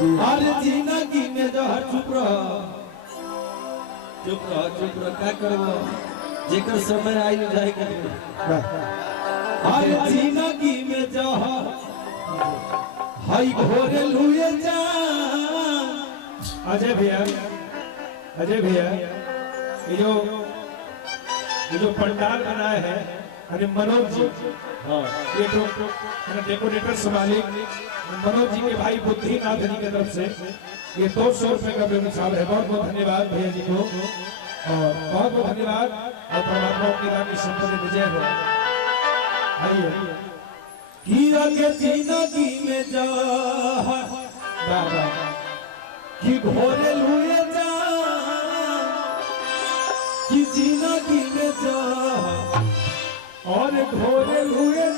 हर जिंदगी में जो चुप रह क्या करबो जेकर समय आई जाए के हर जिंदगी में जो हई घोरे लुए जा। अजय भैया ये जो पंडाल बनाया है अरे मनोज जी, हाँ ये जो डेकोरेटर संभाली मनोज जी के भाई बुद्धिनाथ जी की तरफ से ये 200 रुपए का व्यवसाय है। बहुत बहुत धन्यवाद भैया जी को और बहुत बहुत धन्यवाद। और परमात्मा की रानी संपत्ति विजय हो। आइए कीरा के जिंदगी में जा कि घोरे लुए जा कि जिंदगी में जा और घोरे हुए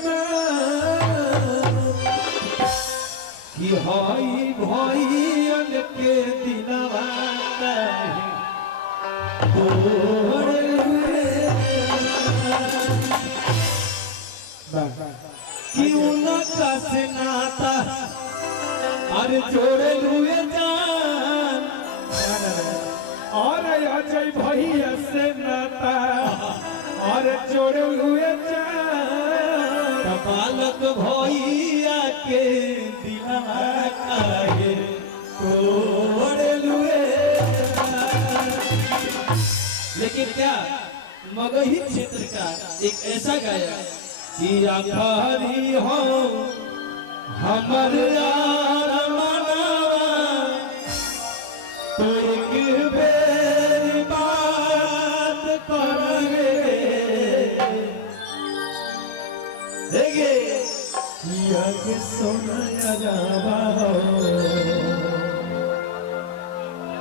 कि हाई भैयन के दिनवा घोरे लुए कि उनका से नाता अरे जोड़े लुए जान और अजय भैया से नाता और जोड़े हुए बालक भैया के दिलवा काहे तोड़े लुए। लेकिन क्या मगही क्षेत्र का एक ऐसा गायक कि आखरी हो हमर यार मनावा तो एक बेर बात करेंगे देगे किया के सोना जावा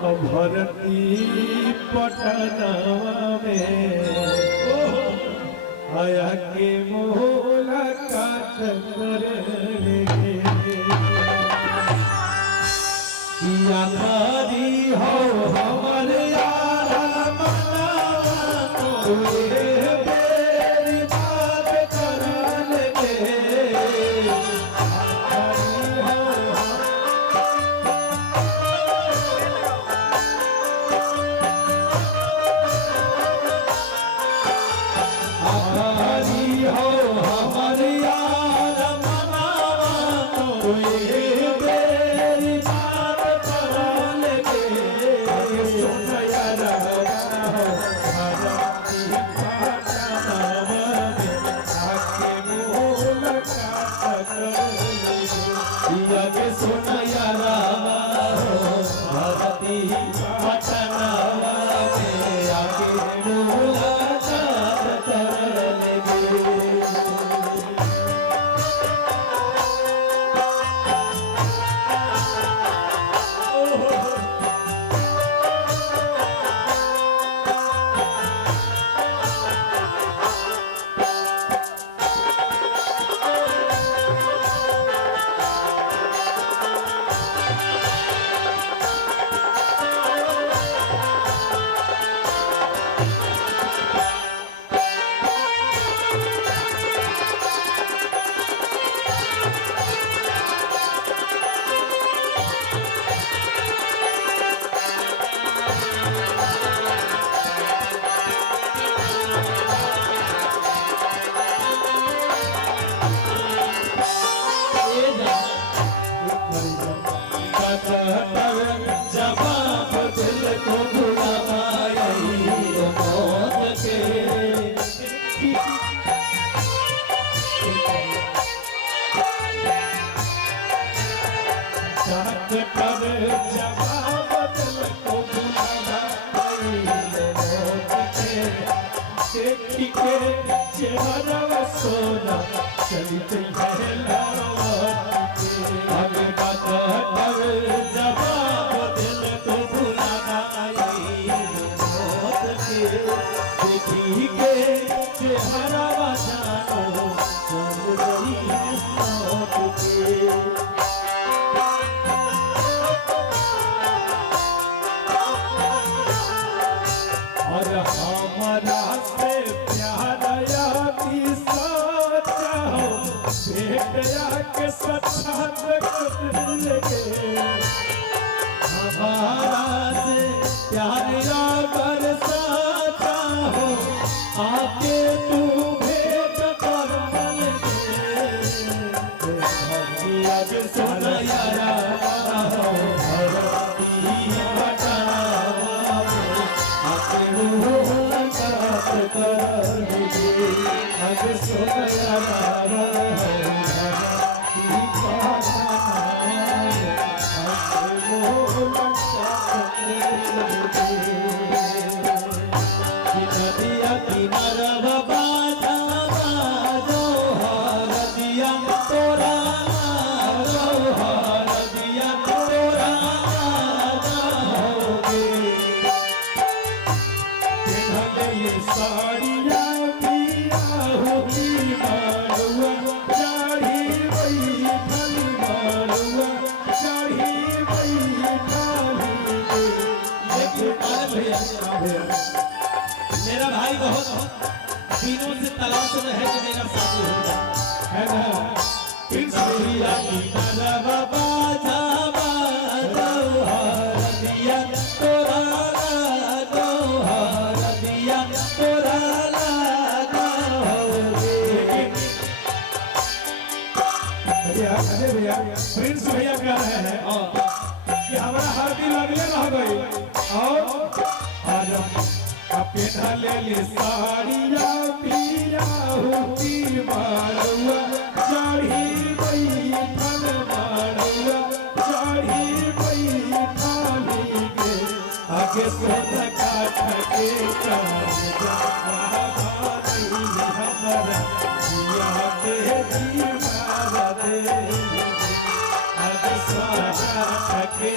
हो भरती पटनावा में आया के मुलाकात करेंगे किया खारी हो हमर यार मनावा तो बेरी बात कर लेंगे। आखारी हो हमर यार मनावा तो बेरी बात कर लेंगे। सोना यारा भारती पटनावा में आके मुलाकात कर लेंगे। जवाब दिल को सोना चली जवाब दिल को भुलाना देखी के चेहरा जानो चल गई मौत के। और हमारा से प्यारा की सोचा हो भेट के सच्चा लगे तुम्हारा से प्यार अगर सच्चा हो आके तू भेंट कर आज सुन यारा हो धरती बटावा आके मुलाकात कर मुझे आज सुन यारा हो धरती बटावा नदिया किनारा बाजा बाजो हर दिया तोरा हर दिया तोरा ये साड़िया पिया होती मारुआ चाढ़ी वही फल मारुआ चाढ़ी वही थाली मेरा भाई बहुत दिनों से तलाश में है कि मेरा साथी हो जाए है ना नदिया किनारा बाजा बाजो हर दिया तोरा हर दिया तोरा अरे भैया प्रिंस भैया कह रहे हैं कि हमारा हल्दी लगले रह गई और पेटा ले ले साड़िया पिया होती मारुआ चाढ़ी वही फल मारुआ चाढ़ी वही थाली के आगे सोन काठ के हमारा जिया के दीवारा दे आगे सोन काठ के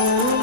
Oh